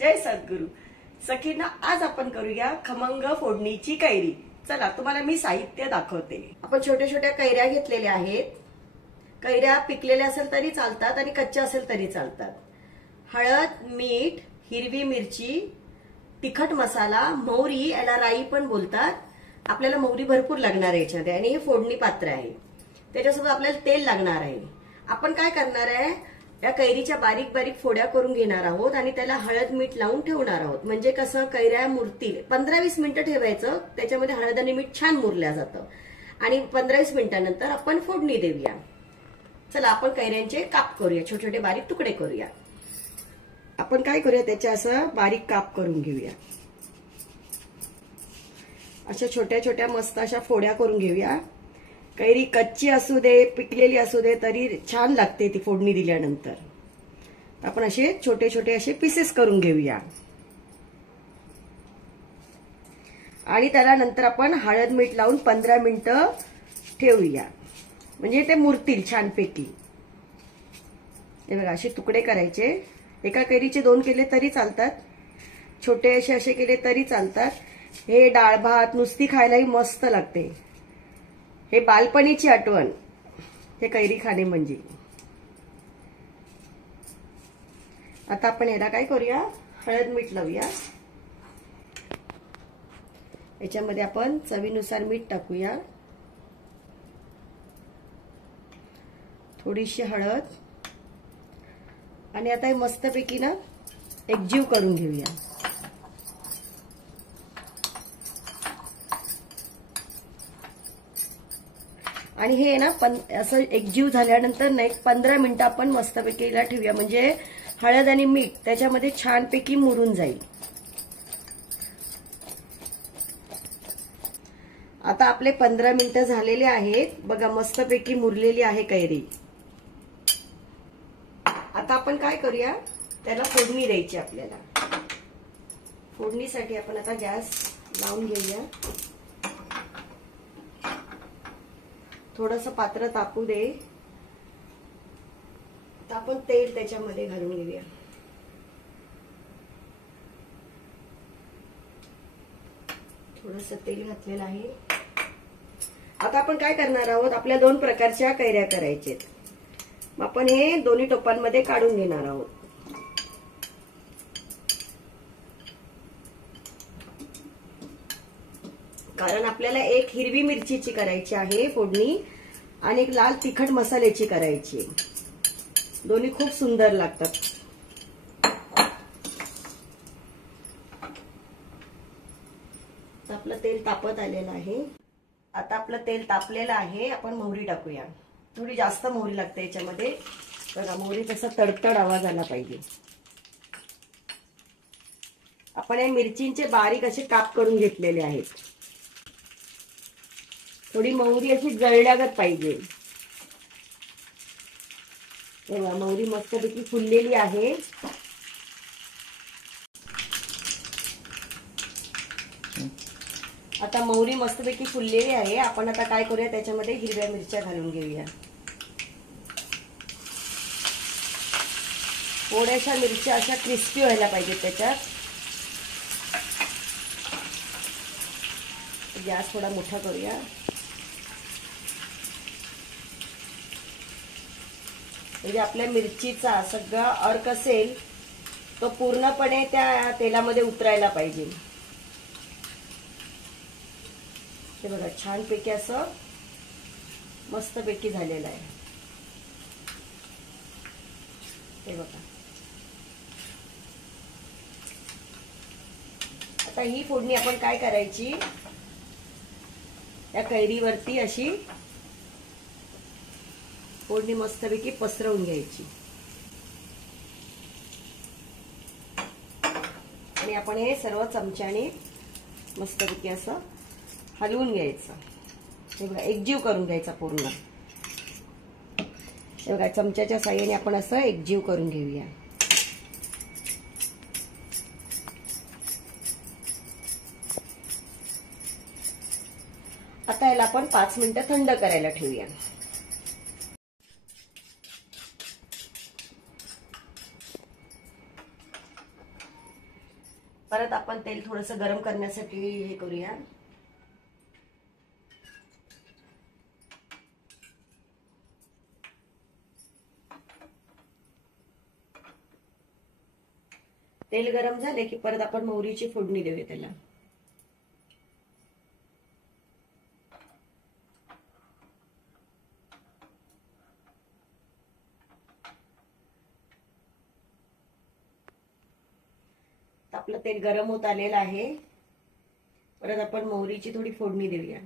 जय सद्गुरु. सखींना आज आपण करूया खमंग फोडणीची कैरी. चला तुम्हाला मी साहित्य दाखवते. आपण छोट्या छोट्या कैऱ्या घेतलेल्या आहेत. कैऱ्या पिकलेल्या असेल तरी चालतात आणि कच्च्या असेल तरी चालतात. हळद, मीठ, हिरवी मिरची, तिखट मसाला, मोहरी, याला राई पण बोलतात. आपल्याला मोहरी भरपूर लागणार आहे याच्यामध्ये आणि हे फोडणी पात्र आहे. त्याच्यासोबत आपल्याला तेल लागणार आहे. आपण काय करणार आहे, या कैरीच्या बारीक बारीक फोड्या करून घेणार आहोत आणि त्याला हळद मीठ लावून ठेवणार आहोत. म्हणजे कसं कैऱ्या मुरतील. 15-20 मिनिटं ठेवायचं. त्याच्यामध्ये हळद आणि मीठ छान मुरल्या जातं आणि 15-20 मिनिटांनंतर आपण फोडणी देऊया. चला आपण कैऱ्यांचे काप करूया, छोटे छोटे बारीक तुकडे करूया. आपण काय करूया, त्याचे असं बारीक काप करून घेऊया. अशा छोट्या छोट्या मस्त अशा फोड्या करून घेऊया. कैरी कच्ची असू दे पिकलेली असू दे तरी छान लागते ती फोडणी दिल्यानंतर. आपण असे छोटे छोटे असे पीसेस करून घेऊया आणि त्याला नंतर आपण हळद मीठ लावून 15 मिनिटं ठेवूया. म्हणजे ते मुरतील छानपैकी. हे बघा असे तुकडे करायचे. एका कैरीचे 2 केले तरी चालतात, छोटे असे केले तरी चालतात. हे डाळ भात नुसती खायलाही मस्त लागते. हे बालपणीची आठवण, हे कैरी खाणे म्हणजे. आता आपण याला काय करूया, हळद मीठ लावूया. याच्यामध्ये आपण चवीनुसार मीठ टाकूया, थोडीशी हळद आणि आता हे मस्तपैकी ना एकजीव करून घेऊया. आणि हे ना असं एकजीव झाल्यानंतर ना 15 मिनिटं आपण मस्तपैकी ठेवूया. म्हणजे हळद आणि मीठ त्याच्यामध्ये छानपैकी मुरून जाईल. आता आपले 15 मिनिटं झालेले आहेत. बघा मस्तपैकी मुरलेली आहे कैरी. आता आपण काय करूया, त्याला फोडणी द्यायची आपल्याला. फोडणीसाठी आपण आता गॅस लावून घेऊया. थोडंसं पात्र तापू दे. आता आपण तेल त्याच्यामध्ये घालून घेऊया. थोडंसं तेल घातलेलं आहे. आता आपण काय करणार आहोत, आपल्या 2 प्रकारच्या कैऱ्या करायच्यात. आपण हे दोन्ही टोपांमध्ये काढून घेणार आहोत. कारण आपल्याला एक हिरवी मिरचीची करायची आहे फोडणी आणि एक लाल तिखट मसाल्याची करायची. दोन्ही खूप सुंदर लागतात. आपलं तेल तापत आलेलं आहे. आता आपलं तेल तापलेलं आहे. आपण मोहरी टाकूया. थोडी जास्त मोहरी लागते याच्यामध्ये. बघा मोहरी तसा तडतड आवाज आला पाहिजे. आपण या मिरचींचे बारीक असे काप करून घेतलेले आहेत. थोडी मोहरी अशी जळल्यागत पाहिजे. तेव्हा मोहरी मस्तपैकी फुललेली आहे. आता मोहरी मस्तपैकी फुललेली आहे. आपण आता काय करूया, त्याच्यामध्ये हिरव्या मिरच्या घालून घेऊया. थोड्याशा मिरच्या अशा क्रिस्पी व्हायला पाहिजेत त्याच्यात. गॅस थोडा मोठा करूया. म्हणजे आपल्या मिरचीचा सगळा अर्क असेल तो पूर्णपणे त्या तेलामध्ये उतरायला पाहिजे. हे बघा छानपैकी असं मस्तपैकी झालेलं आहे. हे बघा. आता ही फोडणी आपण काय करायची, या कैरीवरती अशी फोडणी मस्तपैकी पसरवून घ्यायची आणि आपण हे सर्व चमच्याने मस्तपैकी असं हलवून घ्यायचं. हे बघा एकजीव करून घ्यायचा पूर्ण. हे बघा चमच्याच्या साहाय्याने आपण असं एकजीव करून घेऊया. आता याला आपण 5 मिनिटं थंड करायला ठेवूया. परत आपण तेल थोडंसं गरम करण्यासाठी हे करूया. तेल गरम झाले की परत आपण मोहरीची फोडणी देऊया त्याला. आपलं तेल गरम होत आलेलं आहे. परत आपण मोहरीची थोडी फोडणी देऊया.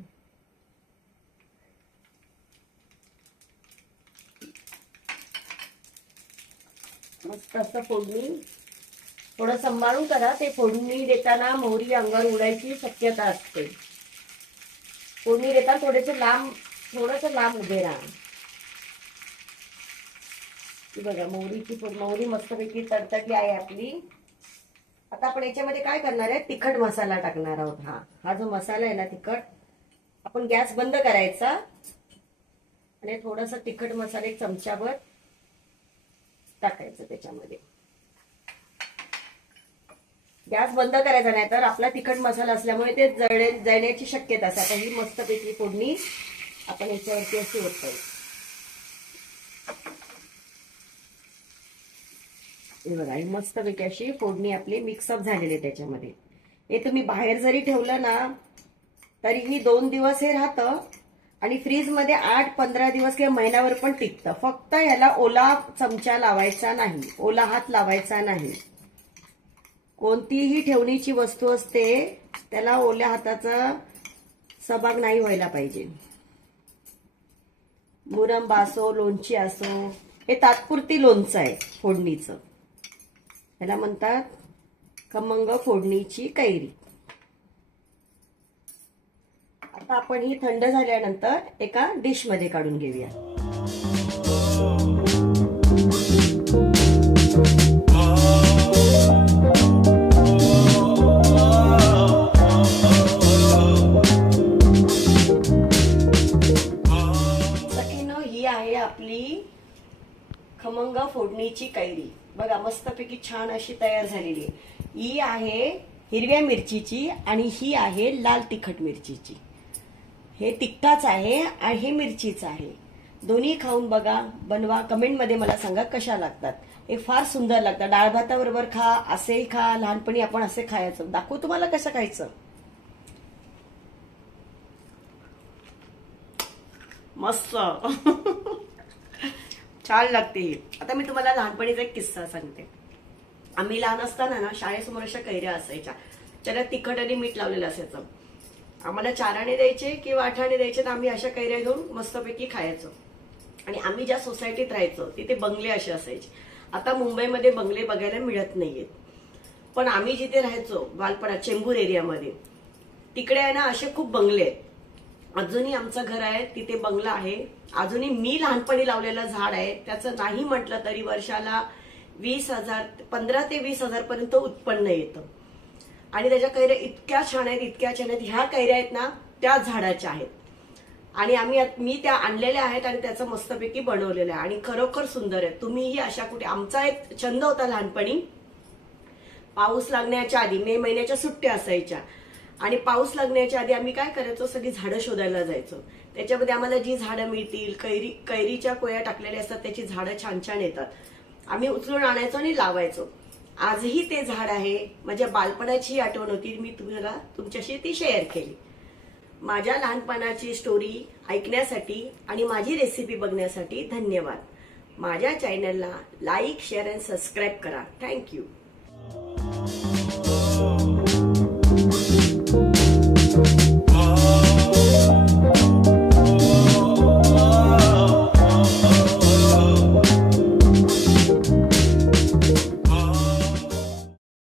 मस्त असं फोडणी थोडं सांभाळून करा. ते फोडणी देताना मोहरी अंगावर उडायची शक्यता असते. फोडणी देताना थोडंसं लांब उभे राहा. बघा मोहरी मस्तपैकी तडतडली आहे आपली. आता आपण याच्यामध्ये काय करणार आहे, तिखट मसाला टाकणार आहोत. हा जो मसाला आहे ना तिखट, आपण गॅस बंद करायचा आणि थोडासा तिखट मसाला एक चमचाभर टाकायचं त्याच्यामध्ये. गॅस बंद करायचा, नाही तर आपला तिखट मसाला असल्यामुळे ते जळण्याची शक्यता असते. आता ही मस्तपैकी फोडणी आपण याच्यावरती अशी ओततो. हे बघा, ही मस्तपैकी अशी फोडणी आपली मिक्सअप झालेली आहे त्याच्यामध्ये. हे तुम्ही बाहेर जरी ठेवलं ना तरीही 2 दिवस हे राहतं आणि फ्रीज मध्ये 8-15 दिवस किंवा महिनाभर पण टिकतं. फक्त याला ओला चमचा लावायचा नाही, ओला हात लावायचा नाही. कोणतीही ठेवणीची वस्तू असते त्याला ओल्या हाताचा सहभाग नाही व्हायला पाहिजे. मुरंबा असो, लोणची असो, हे तात्पुरती लोणचं आहे फोडणीचं. याला म्हणतात खमंग फोडणीची कैरी. आता आपण ही थंड झाल्यानंतर एका डिश मध्ये काढून घेऊया. सखीनो, ही आहे आपली खमंग फोडणीची कैरी. बघा मस्तपैकी छान अशी तयार झालेली आहे. ही आहे हिरव्या मिरचीची आणि ही आहे लाल तिखट मिरचीची. हे तिखटाच आहे आणि हे मिरचीच आहे. दोन्ही खाऊन बघा, बनवा, कमेंट मध्ये मला सांगा कशा लागतात. हे फार सुंदर लागतात. डाळ भाताबरोबर खा, असेही खा. लहानपणी आपण असे खायचं. दाखवू तुम्हाला कसं खायचं. मस्त छान लागते. आता मी तुम्हाला लहानपणीचा एक किस्सा सांगते. आम्ही लहान असताना ना शाळेसमोर अशा कैऱ्या असायच्या, त्याला तिखट आणि मीठ लावलेलं असायचं. आम्हाला 4 आणे द्यायचे किंवा 8 आणे द्यायचे, तर आम्ही अशा कैऱ्या घेऊन मस्तपैकी खायचो. आणि आम्ही ज्या सोसायटीत राहायचो तिथे बंगले असे असायचे. आता मुंबईमध्ये बंगले बघायला मिळत नाहीयेत, पण आम्ही जिथे राहायचो बालपणात चेंबूर एरियामध्ये, तिकडे आहे ना असे खूप बंगले आहेत. अजूनही आमचं घर आहे तिथे बंगला आहे. अजूनही मी लहानपणी लावलेलं झाड आहे. त्याचं नाही म्हटलं तरी वर्षाला 20,000, 15 ते 20,000 पर्यंत उत्पन्न येतं. आणि त्याच्या कैऱ्या इतक्या छान आहेत, इतक्या छान आहेत. ह्या कैऱ्या आहेत ना त्या झाडाच्या आहेत आणि मी त्या आणलेल्या आहेत आणि त्याचं मस्तपैकी बनवलेलं आहे आणि खरोखर सुंदर आहे. तुम्हीही अशा कुठे, आमचा एक छंद होता लहानपणी, पाऊस लागण्याच्या आधी मे महिन्याच्या सुट्ट्या असायच्या आणि पाऊस लागण्याच्या आधी आम्ही काय करायचो, सगळी झाडं शोधायला जायचो. त्याच्यामध्ये आम्हाला जी झाडं मिळतील, कैरीच्या कोया टाकलेल्या असतात त्याची झाडं छान छान येतात, आम्ही उचलून आणायचो आणि लावायचो. आजही ते झाड आहे. माझ्या बालपणाची आठवण होती, मी तुम्हाला तुमच्याशी ती शेअर केली. माझ्या लहानपणाची स्टोरी ऐकण्यासाठी आणि माझी रेसिपी बघण्यासाठी धन्यवाद. माझ्या चॅनलला लाईक, शेअर आणि सबस्क्राईब करा. थँक्यू.